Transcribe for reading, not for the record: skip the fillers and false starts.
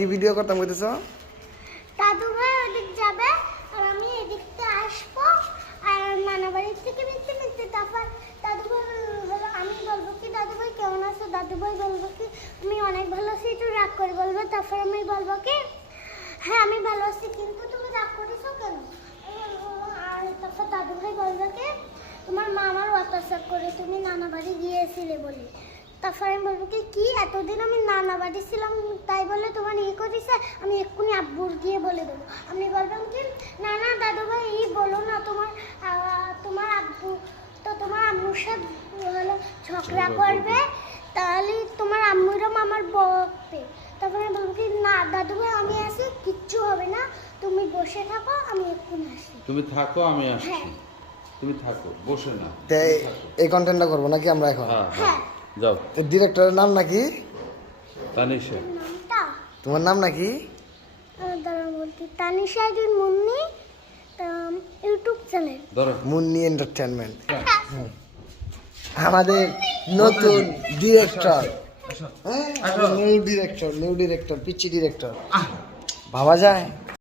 কি ভিডিও করতাম কইতেছ? দাদু ভাই ওদিক যাবে আর আমি এদিকতে আসবো আর নানা বাড়ি থেকে মিথ্যে মিথ্যে তারপর দাদু ভাই হলো আমি বলবো কি দাদু ভাই কেমন আছো, দাদু ভাই বলবো কি আমি অনেক ভালো আছি, একটু রাগ করে বলবো। তারপর আমি বলবো কি হ্যাঁ আমি ভালো আছি কিন্তু তুমি রাগ করেছো কেন। আর তারপর দাদু ভাই বলবে কি তোমার মা আমার অত্যাচার করে তুমি নানা বাড়ি গিয়েছিলে বলে। তারপর আমি বলবো কি এতদিন আমি নানা বাড়ি ছিলাম তাই বলে তোমার ইয়ে করেছে, আমি এক্ষুনি আব্বুর গিয়ে বলে দেবো। আমি বললাম কি না না দাদু ভাই এই বলো না, তোমার আব্বু তো তোমার আম্মুর সাথে হলো ঝগড়া করবে, তাহলে তোমার আম্মুরও আমার বকবে। তারপরে আমি বলবো কি না দাদু ভাই আমি আসি, কিচ্ছু হবে না, তুমি বসে থাকো আমি এক্ষুনি আসি। তুমি থাকো আমি আসছি। হ্যাঁ। তুমি থাকো বসে না। এই কন্টেন্টটা করবো নাকি আমরা এখন? হ্যাঁ হ্যাঁ যাও। ডিরেক্টরের নাম নাকি? তানিশা। নামটা তোমার নাম নাকি? দাঁড়া বলছি তানিশা মুন্নি ইউটিউব চ্যানেল ধরো। মুন্নি এন্টারটেনমেন্ট। আমাদের নতুন ডিরেক্টর, নিউ ডিরেক্টর পিচ্চি ডিরেক্টর ভাবা যায়।